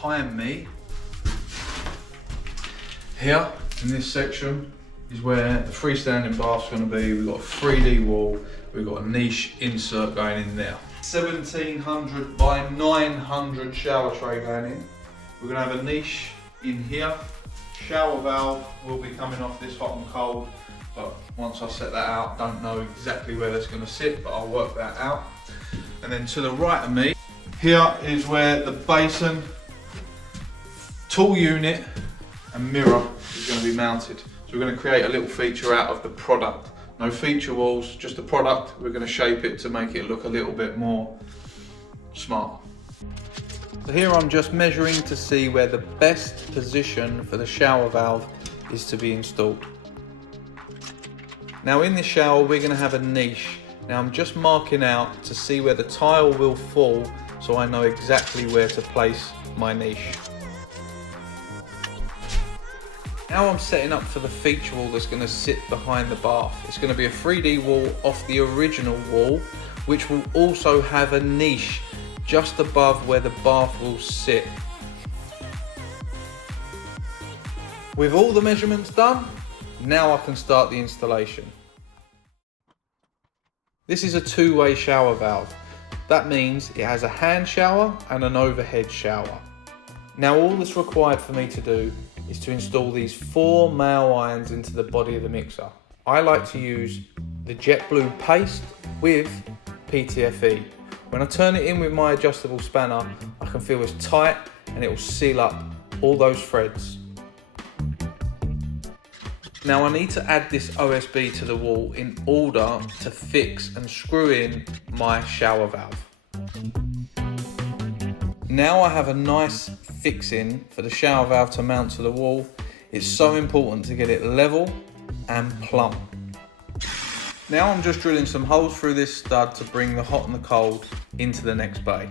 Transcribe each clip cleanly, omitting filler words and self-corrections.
behind me, here in this section is where the freestanding bath's going to be. We've got a 3D wall, we've got a niche insert going in there. 1700 by 900 shower tray going in. We're going to have a niche in here. Shower valve will be coming off this hot and cold, but once I set that out, don't know exactly where that's going to sit, but I'll work that out. And then to the right of me, here is where the basin, tool unit and mirror is going to be mounted. So we're going to create a little feature out of the product. No feature walls, just the product. We're going to shape it to make it look a little bit more smart. So here I'm just measuring to see where the best position for the shower valve is to be installed. Now in the shower we're going to have a niche. Now I'm just marking out to see where the tile will fall so I know exactly where to place my niche. Now I'm setting up for the feature wall that's going to sit behind the bath. It's going to be a 3D wall off the original wall, which will also have a niche just above where the bath will sit. With all the measurements done, now I can start the installation. This is a two-way shower valve. That means it has a hand shower and an overhead shower. Now all that's required for me to do is to install these 4 male irons into the body of the mixer. I like to use the JetBlue paste with PTFE. When I turn it in with my adjustable spanner, I can feel it's tight and it will seal up all those threads. Now I need to add this OSB to the wall in order to fix and screw in my shower valve. Now I have a nice fixing for the shower valve to mount to the wall. It's so important to get it level and plumb. Now I'm just drilling some holes through this stud to bring the hot and the cold into the next bay.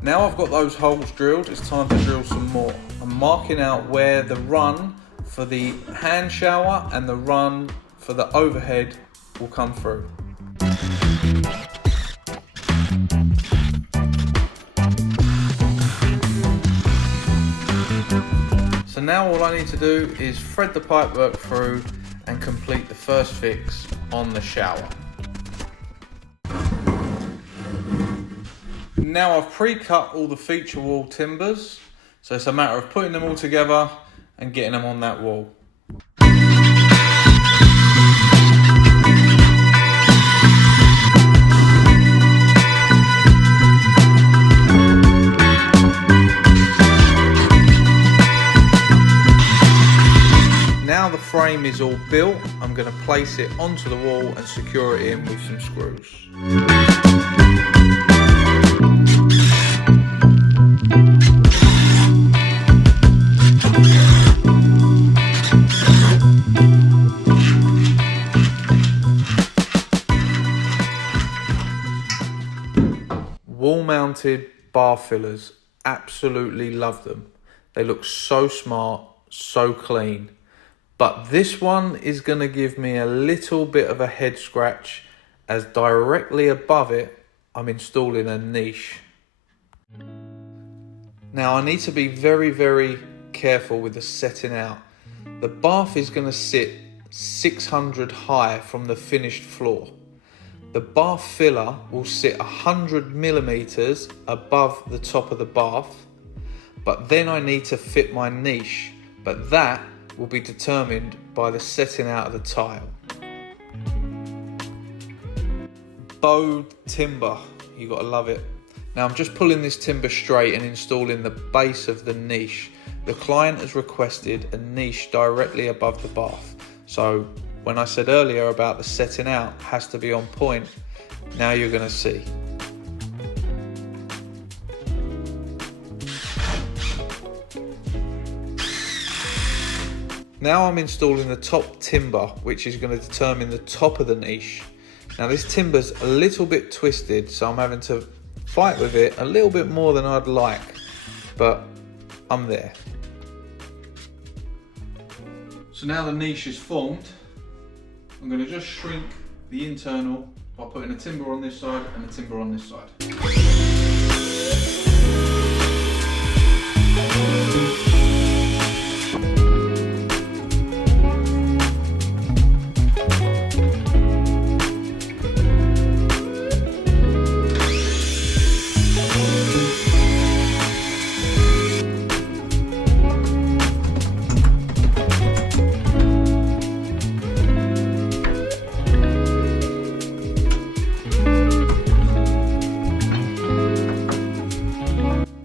Now I've got those holes drilled, it's time to drill some more. I'm marking out where the run for the hand shower and the run for the overhead will come through. So now all I need to do is thread the pipework through and complete the first fix on the shower. Now I've pre-cut all the feature wall timbers, so it's a matter of putting them all together and getting them on that wall. Now the frame is all built, I'm going to place it onto the wall and secure it in with some screws. Wall mounted bar fillers, absolutely love them. They look so smart, so clean. But this one is going to give me a little bit of a head scratch as directly above it I'm installing a niche. Now I need to be very, very careful with the setting out. The bath is going to sit 600 high from the finished floor. The bath filler will sit 100 millimeters above the top of the bath, but then I need to fit my niche, but that will be determined by the setting out of the tile. Bowed timber, you gotta love it. Now I'm just pulling this timber straight and installing the base of the niche. The client has requested a niche directly above the bath. So when I said earlier about the setting out has to be on point, now you're gonna see. Now I'm installing the top timber, which is going to determine the top of the niche. Now this timber's a little bit twisted, so I'm having to fight with it a little bit more than I'd like, but I'm there. So now the niche is formed, I'm going to just shrink the internal by putting a timber on this side and a timber on this side.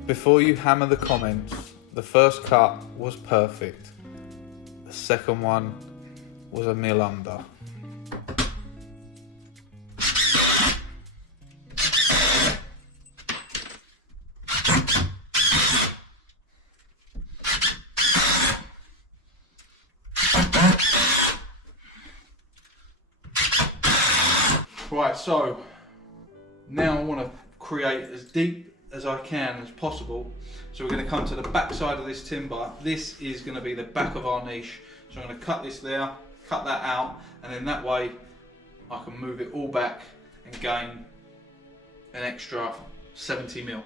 Before you hammer the comments, the first cut was perfect. The second one was a mil under. Right, so now I want to create as deep as I can as possible. So we're going to come to the back side of this timber. This is going to be the back of our niche. So I'm going to cut this there, cut that out, and then that way I can move it all back and gain an extra 70 mil.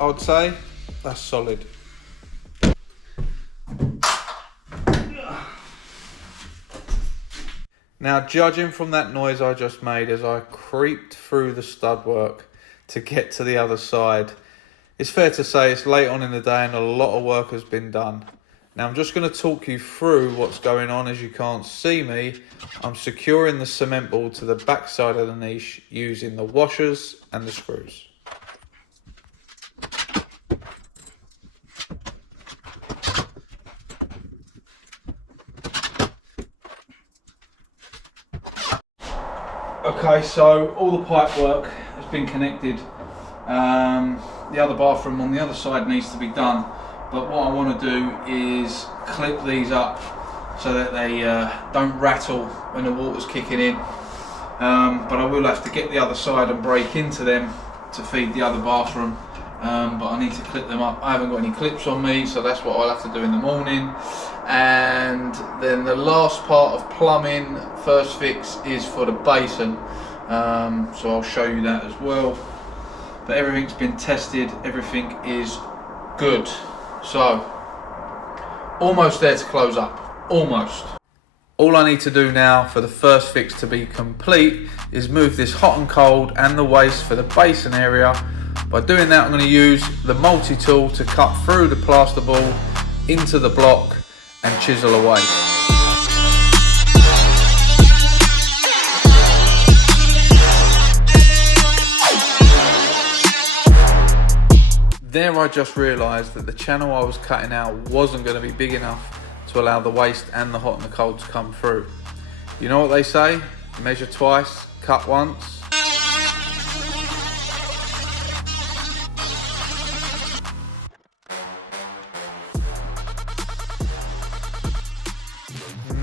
I would say that's solid. Now, judging from that noise I just made as I creeped through the stud work to get to the other side, it's fair to say it's late on in the day and a lot of work has been done. Now I'm just going to talk you through what's going on. As you can't see me, I'm securing the cement ball to the back side of the niche using the washers and the screws. Okay, so all the pipe work has been connected. The other bathroom on the other side needs to be done, but what I want to do is clip these up so that they don't rattle when the water's kicking in. But I will have to get the other side and break into them to feed the other bathroom. But I need to clip them up. I haven't got any clips on me, so that's what I'll have to do in the morning. And then the last part of plumbing, first fix, is for the basin. So I'll show you that as well. But everything's been tested, everything is good. So, almost there to close up, almost. All I need to do now for the first fix to be complete is move this hot and cold and the waste for the basin area. By doing that, I'm going to use the multi-tool to cut through the plasterboard into the block and chisel away. There I just realised that the channel I was cutting out wasn't going to be big enough to allow the waste and the hot and the cold to come through. You know what they say? Measure twice, cut once.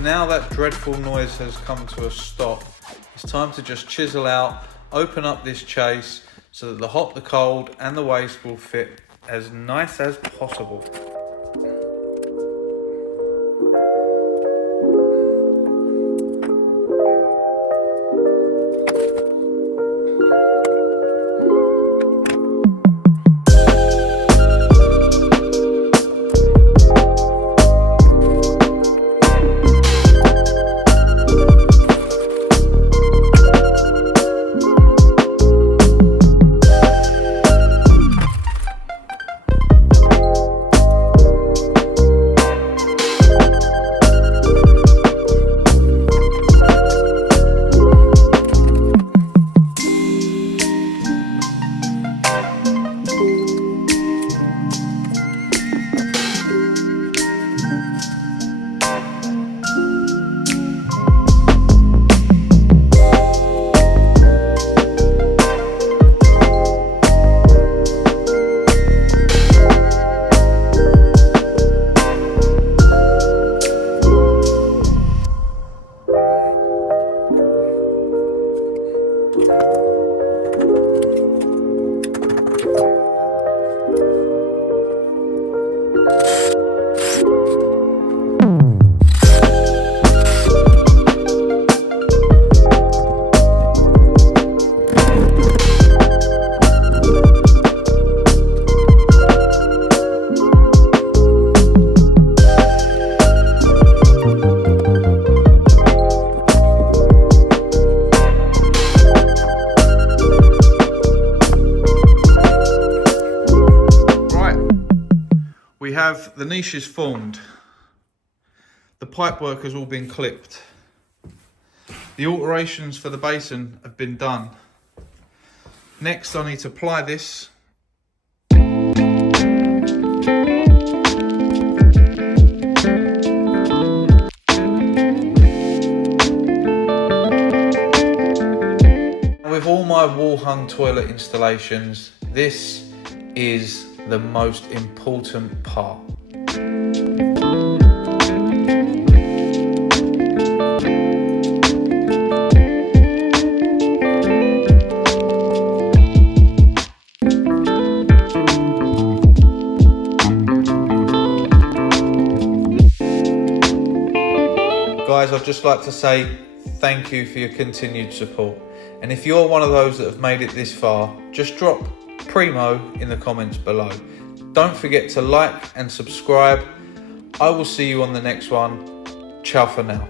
Now that dreadful noise has come to a stop, it's time to just chisel out, open up this chase so that the hot, the cold and the waste will fit as nice as possible. have the niches formed. The pipework has all been clipped. The alterations for the basin have been done. Next, I need to apply this. With all my wall hung toilet installations, this is the most important part. Guys, I'd just like to say thank you for your continued support. And if you're one of those that have made it this far, just drop Primo in the comments below. Don't forget to like and subscribe. I will see you on the next one. Ciao for now.